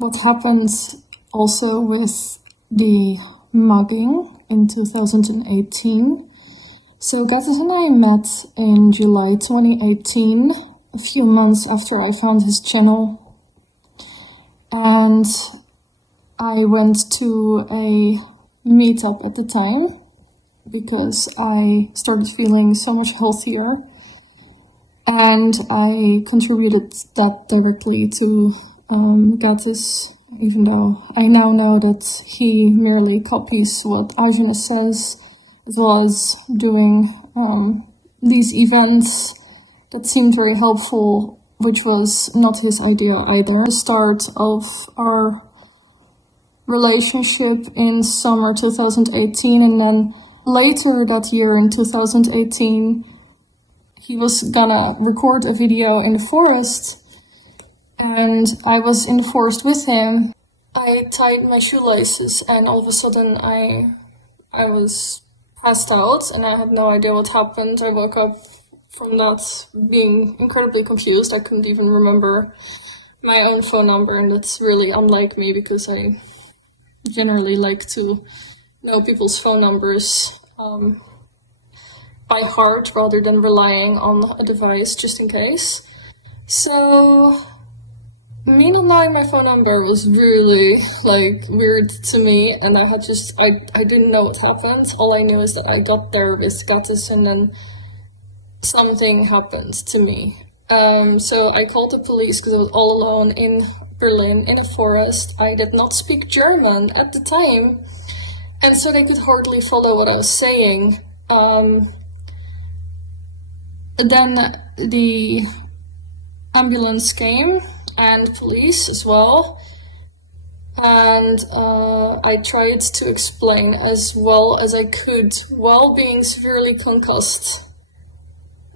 what happened also with the mugging in 2018. So Gatis and I met in July 2018, a few months after I found his channel. And I went to a meetup at the time because I started feeling so much healthier. And I contributed that directly to Gatis, even though I now know that he merely copies what Arson says, as well as doing these events that seemed very helpful, which was not his idea either. The start of our relationship in summer 2018, and then later that year in 2018, he was gonna record a video in the forest, and I was in the forest with him. I tied my shoelaces, and all of a sudden I was passed out, and I had no idea what happened. I woke up from that being incredibly confused. I couldn't even remember my own phone number, and that's really unlike me because I generally like to know people's phone numbers by heart rather than relying on a device just in case. So me not knowing my phone number was really weird to me, and I didn't know what happened. All I knew is that I got there with Gatis and then something happened to me. So I called the police because I was all alone in Berlin in a forest. I did not speak German at the time, and so they could hardly follow what I was saying. Then the ambulance came, and police as well, and I tried to explain as well as I could while being severely concussed.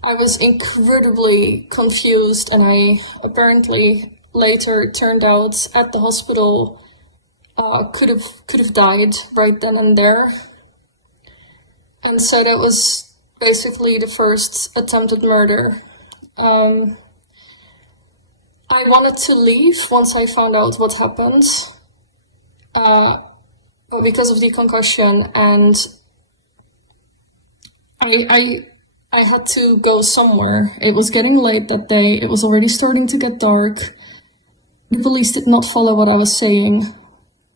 I was incredibly confused, and I apparently later turned out at the hospital could have died right then and there. And so that was basically the first attempted murder. I wanted to leave once I found out what happened, but because of the concussion, and I had to go somewhere. It was getting late that day, it was already starting to get dark. The police did not follow what I was saying.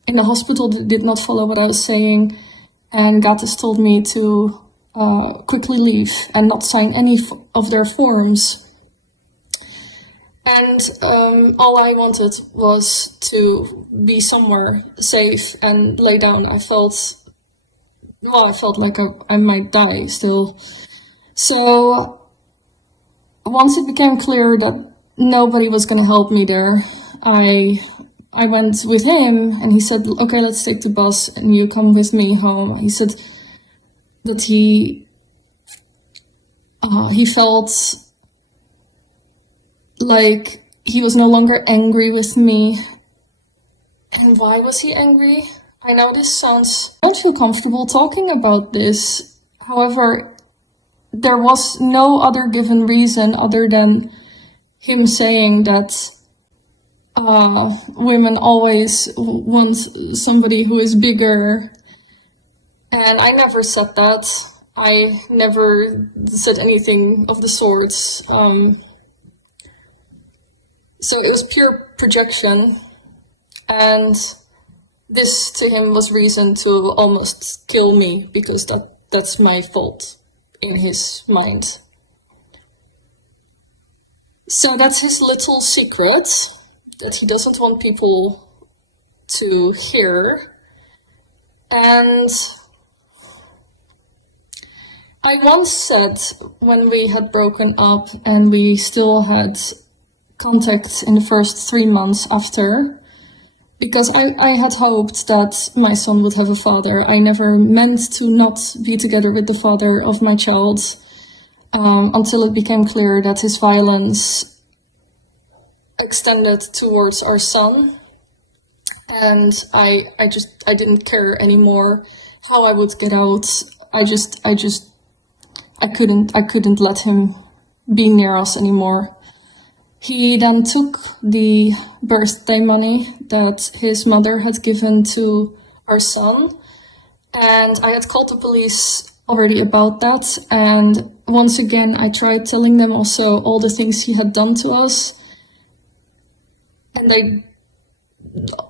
In the hospital, they did not follow what I was saying, and Gatis told me to quickly leave and not sign any of their forms. And all I wanted was to be somewhere safe and lay down. I felt like I might die still. So once it became clear that nobody was going to help me there, I went with him, and he said, okay, let's take the bus and you come with me home. He said that he felt like he was no longer angry with me. And why was he angry? I know this sounds... I don't feel comfortable talking about this. However, there was no other given reason other than him saying that women always want somebody who is bigger. And I never said that. I never said anything of the sort. So it was pure projection, and this to him was reason to almost kill me, because that's my fault in his mind. So that's his little secret that he doesn't want people to hear. And I once said, when we had broken up and we still had contact in the first 3 months after, because I had hoped that my son would have a father. I never meant to not be together with the father of my child until it became clear that his violence extended towards our son. And I didn't care anymore how I would get out. I couldn't let him be near us anymore. He then took the birthday money that his mother had given to our son, and I had called the police already about that, and once again I tried telling them also all the things he had done to us, and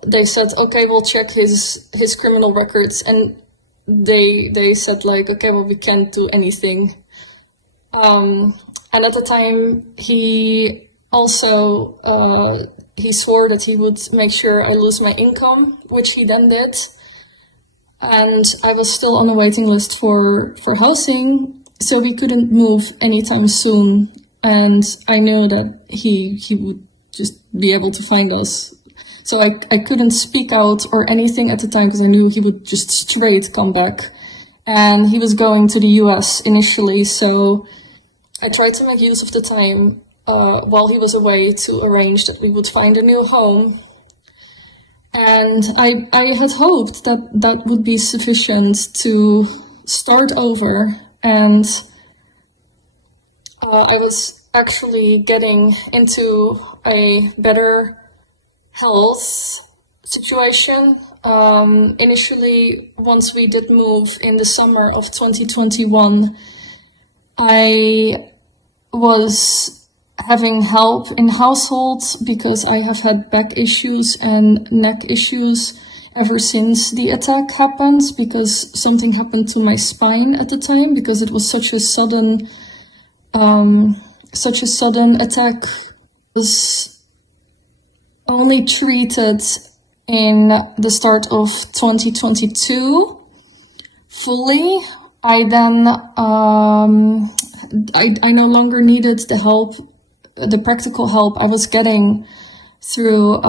they said, okay, we'll check his criminal records, and they said like, okay, well, we can't do anything. And at the time he also he swore that he would make sure I lose my income, which he then did. And I was still on the waiting list for housing, so we couldn't move anytime soon. And I knew that he would just be able to find us. So I couldn't speak out or anything at the time because I knew he would just straight come back. And he was going to the US initially, so I tried to make use of the time while he was away to arrange that we would find a new home. And I had hoped that that would be sufficient to start over, and I was actually getting into a better health situation. Initially, once we did move in the summer of 2021, I was having help in households because I have had back issues and neck issues ever since the attack happened, because something happened to my spine at the time, because it was such a sudden attack. It was only treated in the start of 2022 fully. I then I no longer needed the help, the practical help I was getting through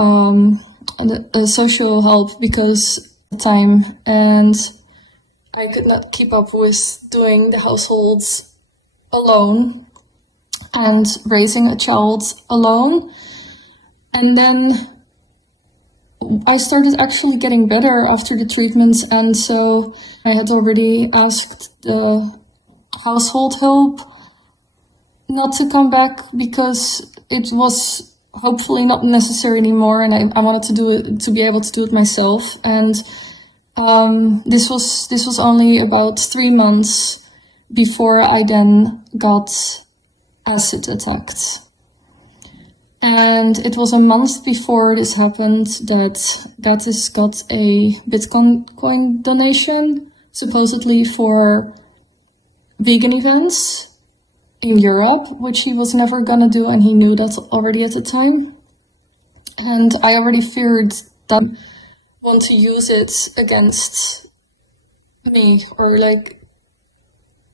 the social help, because at the time, and I could not keep up with doing the households alone and raising a child alone. And then I started actually getting better after the treatments, and so I had already asked the household help not to come back because it was hopefully not necessary anymore, and I wanted to do it, to be able to do it myself. And this was only about 3 months before I then got acid attacked. And it was a month before this happened that Gatis got a Bitcoin donation, supposedly for vegan events in Europe, which he was never gonna do, and he knew that already at the time. And I already feared that want to use it against me, or like,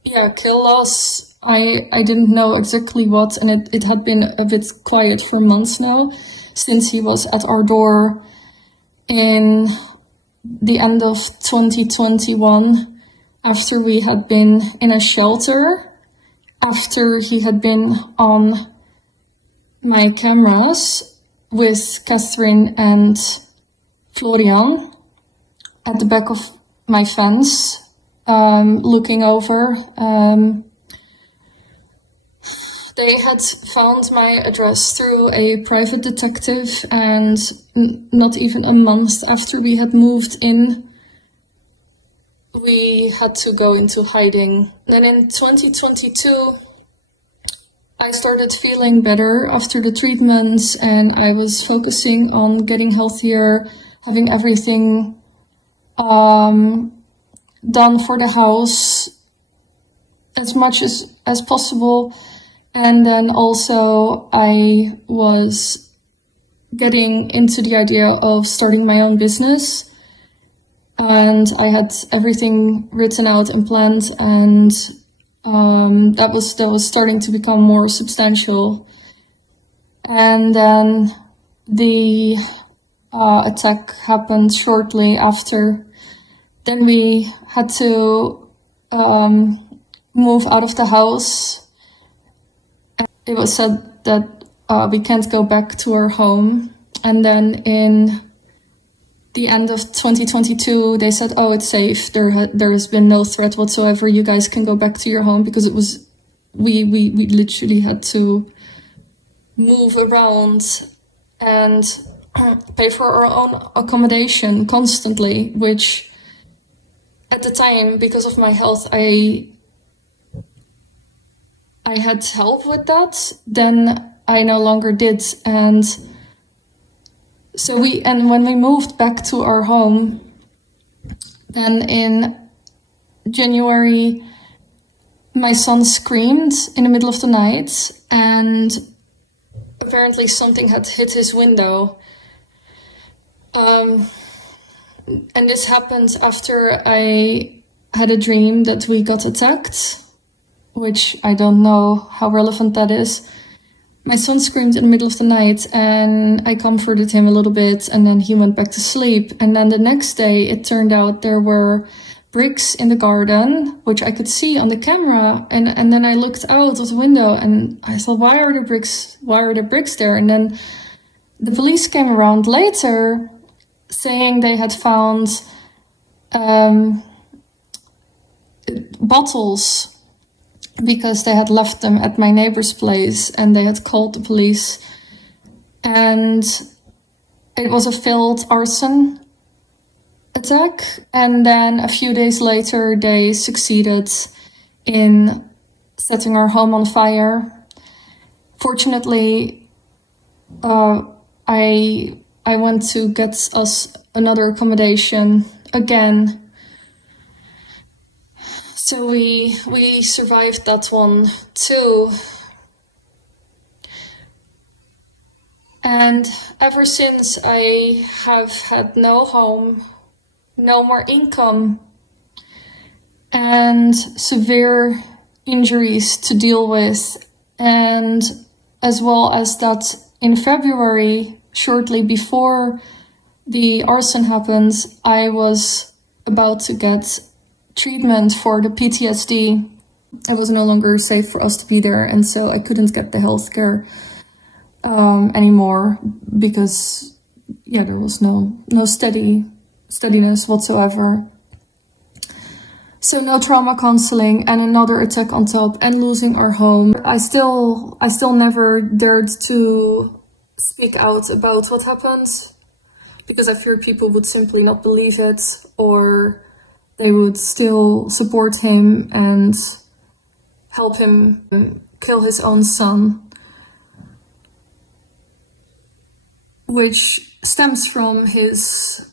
yeah, kill us. I didn't know exactly what, and it had been a bit quiet for months now, since he was at our door in the end of 2021, after we had been in a shelter, after he had been on my cameras with Catherine and Florian at the back of my fence, looking over. They had found my address through a private detective, and not even a month after we had moved in, we had to go into hiding. Then in 2022, I started feeling better after the treatments, and I was focusing on getting healthier, having everything done for the house as much as possible. And then also I was getting into the idea of starting my own business, and I had everything written out and planned, and that was starting to become more substantial. And then the attack happened shortly after. Then we had to move out of the house. It was said that we can't go back to our home. And then in the end of 2022, they said, oh, it's safe. There has been no threat whatsoever. You guys can go back to your home, because it was, we literally had to move around and pay for our own accommodation constantly, which at the time, because of my health, I had help with that. Then I no longer did. And so when we moved back to our home, then in January, my son screamed in the middle of the night, and apparently something had hit his window. And this happened after I had a dream that we got attacked, which I don't know how relevant that is. My son screamed in the middle of the night, and I comforted him a little bit, and then he went back to sleep. And then the next day, it turned out there were bricks in the garden, which I could see on the camera. And then I looked out of the window and I thought, why are there bricks there? And then the police came around later saying they had found bottles because they had left them at my neighbor's place, and they had called the police. And it was a failed arson attack, and then a few days later they succeeded in setting our home on fire. Fortunately, I went to get us another accommodation again, so we survived that one too. And ever since, I have had no home, no more income, and severe injuries to deal with. And as well as that, in February, shortly before the arson happened, I was about to get treatment for the PTSD. It was no longer safe for us to be there, and so I couldn't get the healthcare anymore, because there was no steadiness whatsoever. So no trauma counseling, and another attack on top, and losing our home. I still never dared to speak out about what happened, because I feared people would simply not believe it, or they would still support him and help him kill his own son, which stems from his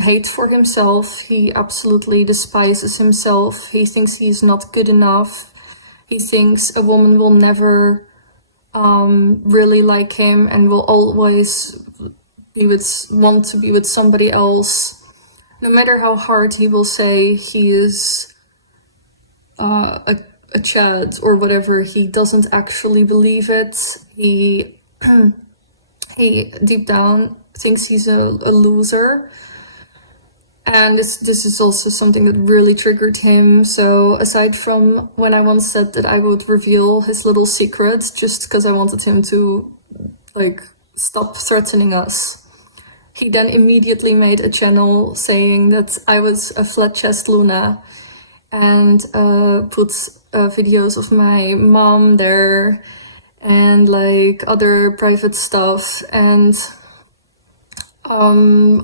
hate for himself. He absolutely despises himself. He thinks he's not good enough. He thinks a woman will never really like him and will always want to be with somebody else. No matter how hard he will say he is a Chad or whatever, he doesn't actually believe it. He deep down thinks he's a loser. And this is also something that really triggered him. So aside from when I once said that I would reveal his little secret just because I wanted him to stop threatening us, he then immediately made a channel saying that I was a flat chest Luna, and put videos of my mom there and other private stuff. And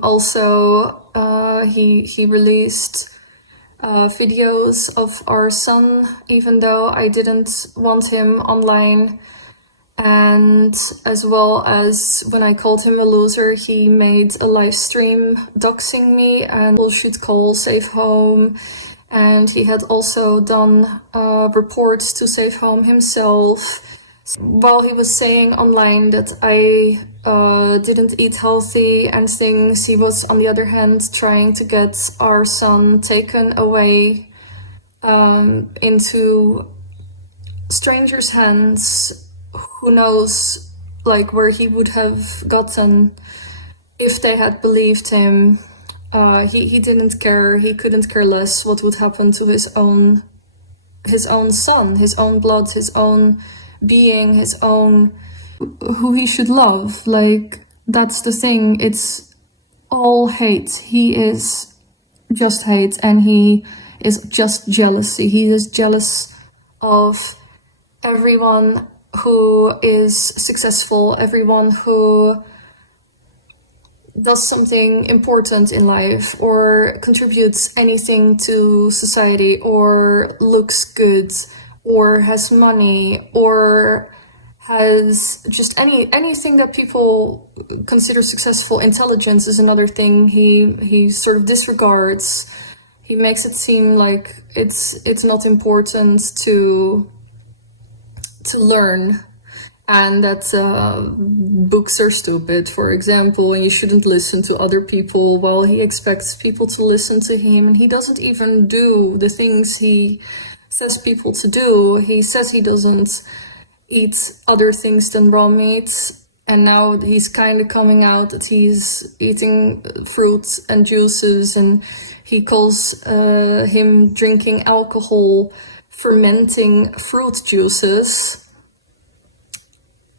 also he released videos of our son, even though I didn't want him online. And as well as when I called him a loser, he made a live stream doxing me and bullshit call Safe Home. And he had also done reports to Safe Home himself, while he was saying online that I didn't eat healthy and things. He was, on the other hand, trying to get our son taken away into strangers' hands. Who knows, where he would have gotten if they had believed him. He didn't care. He couldn't care less what would happen to his own son, his own blood, his own being, his own, who he should love. That's the thing. It's all hate. He is just hate, and he is just jealousy. He is jealous of everyone who is successful, everyone who does something important in life or contributes anything to society or looks good or has money or has just anything that people consider successful. Intelligence is another thing he sort of disregards. He makes it seem like it's not important to learn, and that books are stupid, for example, and you shouldn't listen to other people. Well, he expects people to listen to him, and he doesn't even do the things he says people to do. He says he doesn't eat other things than raw meat, and now he's kind of coming out that he's eating fruits and juices, and he calls him drinking alcohol fermenting fruit juices,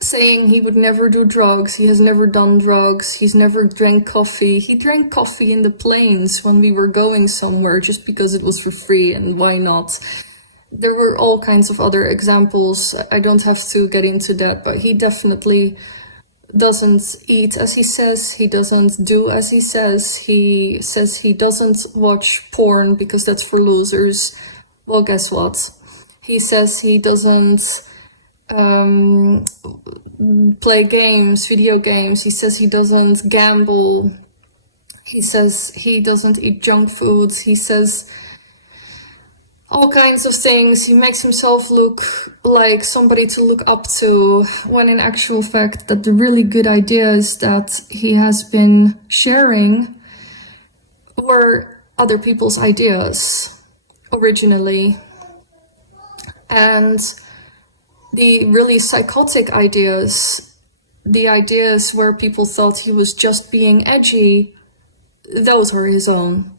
saying he would never do drugs. He has never done drugs. He's never drank coffee. He drank coffee in the planes when we were going somewhere just because it was for free, and why not? There were all kinds of other examples. I don't have to get into that, but he definitely doesn't eat as he says. He doesn't do as he says. He says he doesn't watch porn because that's for losers. Well, guess what? He says he doesn't play games, video games. He says he doesn't gamble. He says he doesn't eat junk foods. He says all kinds of things. He makes himself look like somebody to look up to, when in actual fact that the really good ideas that he has been sharing were other people's ideas originally. And the really psychotic ideas, the ideas where people thought he was just being edgy, those are his own.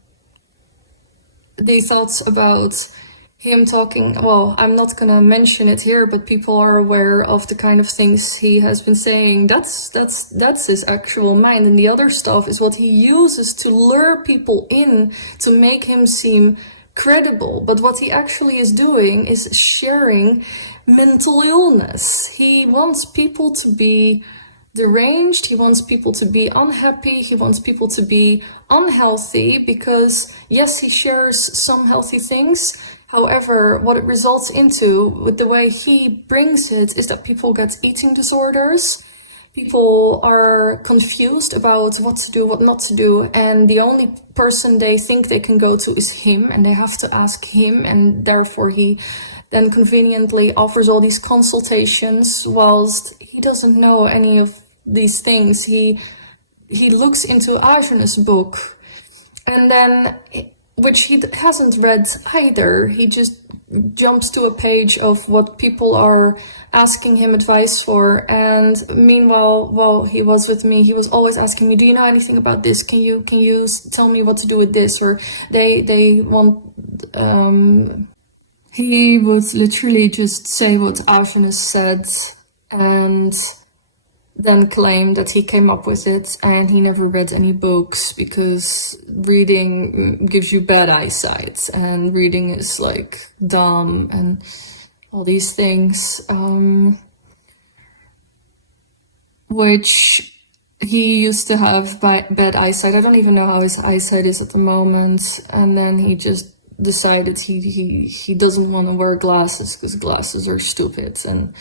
The thoughts about him talking, well, I'm not gonna mention it here, but people are aware of the kind of things he has been saying. That's his actual mind, and the other stuff is what he uses to lure people in to make him seem credible. But what he actually is doing is sharing mental illness. He wants people to be deranged, he wants people to be unhappy, he wants people to be unhealthy, because yes, he shares some healthy things. However, what it results into, with the way he brings it, is that people get eating disorders. People are confused about what to do, what not to do, and the only person they think they can go to is him, and they have to ask him, and therefore he then conveniently offers all these consultations whilst he doesn't know any of these things. He looks into Arson's book, and then, which he hasn't read either, he just jumps to a page of what people are asking him advice for. And meanwhile, while he was with me, he was always asking me, do you know anything about this? Can you tell me what to do with this? Or they want, he would literally just say what Arson has said and then claim that he came up with it, and he never read any books because reading gives you bad eyesight and reading is like dumb and all these things, which he used to have bad eyesight. I don't even know how his eyesight is at the moment, and then he just decided he doesn't want to wear glasses because glasses are stupid, and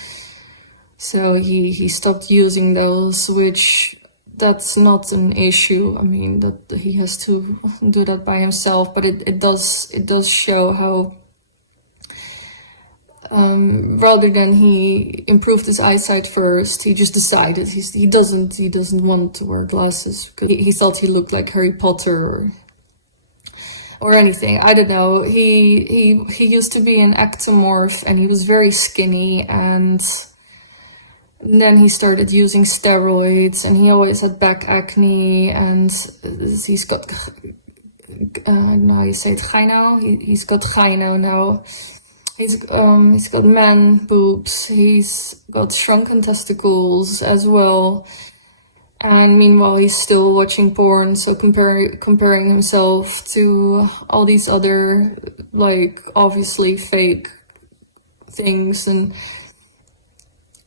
so he stopped using those, which that's not an issue. I mean, that he has to do that by himself, but it does show how rather than he improved his eyesight first, he just decided he doesn't want to wear glasses because he thought he looked like Harry Potter or anything. I don't know. He used to be an ectomorph, and he was very skinny, and then he started using steroids, and he always had back acne, and he's got, I don't know how you say it, gyno? He's got gyno now. He's got man boobs, he's got shrunken testicles as well, and meanwhile he's still watching porn, so comparing himself to all these other, like, obviously fake things, and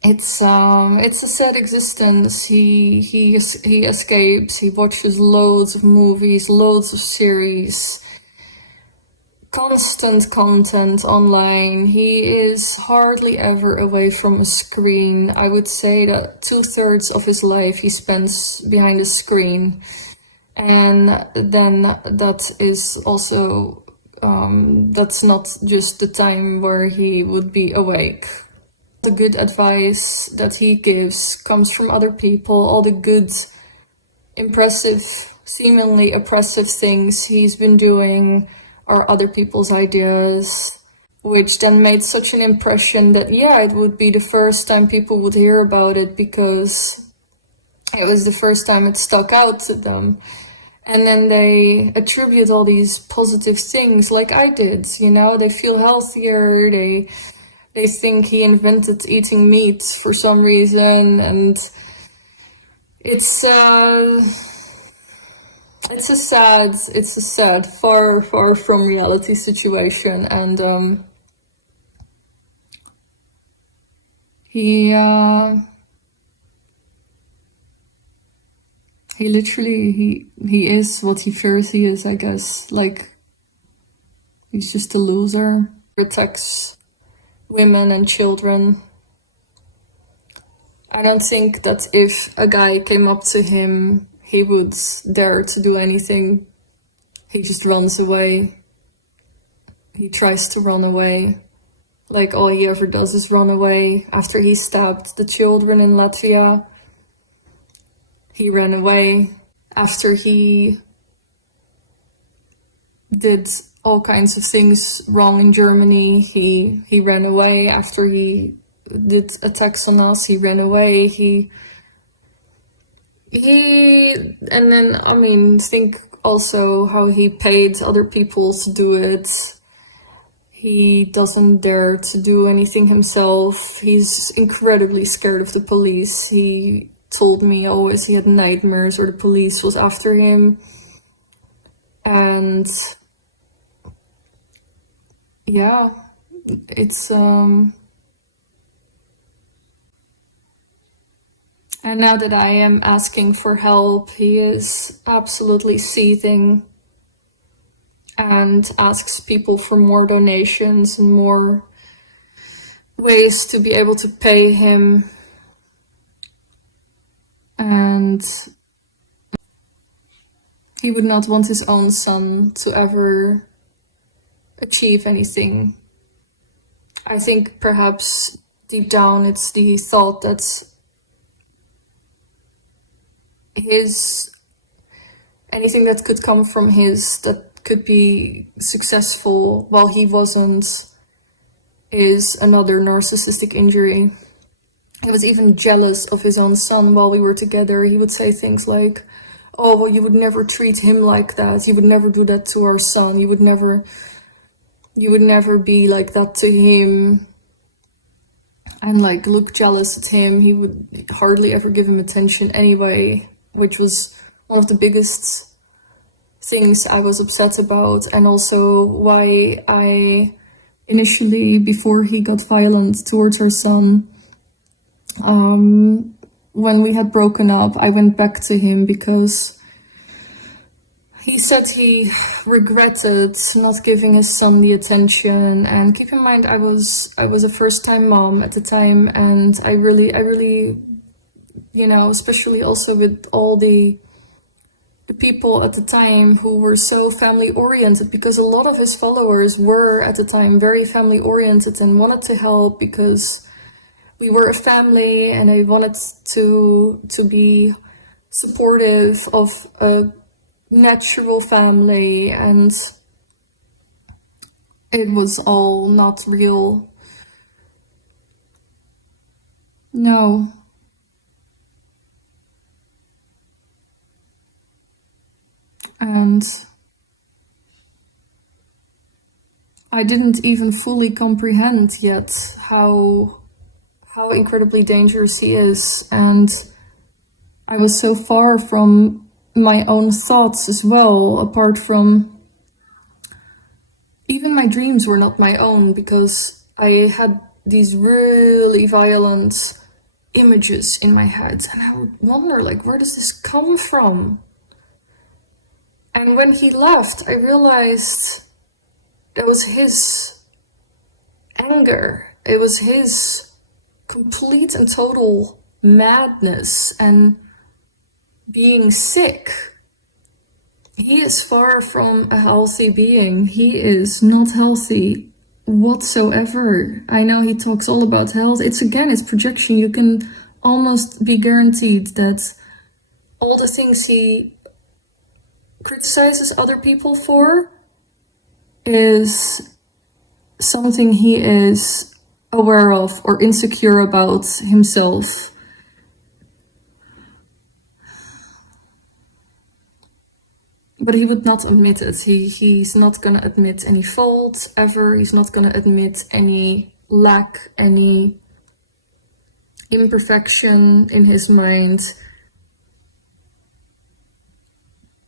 it's a sad existence. He escapes. He watches loads of movies, loads of series, constant content online. He is hardly ever away from a screen. I would say that 2/3 of his life he spends behind a screen, and then that is also that's not just the time where he would be awake. The good advice that he gives comes from other people. All the good, impressive, seemingly oppressive things he's been doing are other people's ideas, which then made such an impression that, yeah, it would be the first time people would hear about it because it was the first time it stuck out to them. And then they attribute all these positive things like I did, you know, they feel healthier, they think he invented eating meat for some reason, and it's a sad, far from reality situation, and he literally he is what he fears he is, I guess. Like, he's just a loser. Attacks women and children. I don't think that if a guy came up to him, he would dare to do anything. He just runs away. He tries to run away. Like, all he ever does is run away. After he stabbed the children in Latvia, he ran away. After he did all kinds of things wrong in Germany, he ran away. After he did attacks on us, he ran away. And then, I mean, think also how he paid other people to do it. He doesn't dare to do anything himself. He's incredibly scared of the police. He told me always he had nightmares or the police was after him. And yeah, it's and now that I am asking for help, he is absolutely seething and asks people for more donations and more ways to be able to pay him. And he would not want his own son to ever achieve anything. I think perhaps deep down it's the thought that anything that could come from that could be successful while he wasn't, is another narcissistic injury. He was even jealous of his own son while we were together. He would say things like, oh, well, you would never treat him like that. You would never do that to our son. You would never be like that to him. And like, look jealous at him. He would hardly ever give him attention anyway, which was one of the biggest things I was upset about, and also why I initially, before he got violent towards our son, when we had broken up, I went back to him because he said he regretted not giving his son the attention. And keep in mind, I was a first-time mom at the time, and I really, you know, especially also with all the people at the time who were so family-oriented, because a lot of his followers were at the time very family-oriented and wanted to help because we were a family, and I wanted to be supportive of a natural family, and it was all not real. No. And I didn't even fully comprehend yet how incredibly dangerous he is, and I was so far from my own thoughts as well. Apart from, even my dreams were not my own, because I had these really violent images in my head, and I would wonder, like, where does this come from? And when he left, I realized that was his anger. It was his complete and total madness and being sick. He is far from a healthy being. He is not healthy whatsoever. I know he talks all about health. It's projection. You can almost be guaranteed that all the things he criticizes other people for is something he is aware of or insecure about himself. But he would not admit it. He's not gonna admit any fault ever. He's not gonna admit any lack, any imperfection in his mind.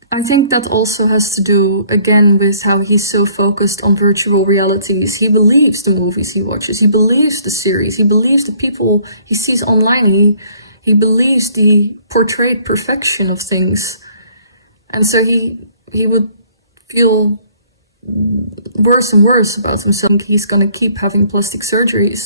I think that also has to do, again, with how he's so focused on virtual realities. He believes the movies he watches. He believes the series. He believes the people he sees online. He believes the portrayed perfection of things. And so he would feel worse and worse about himself. He's gonna keep having plastic surgeries.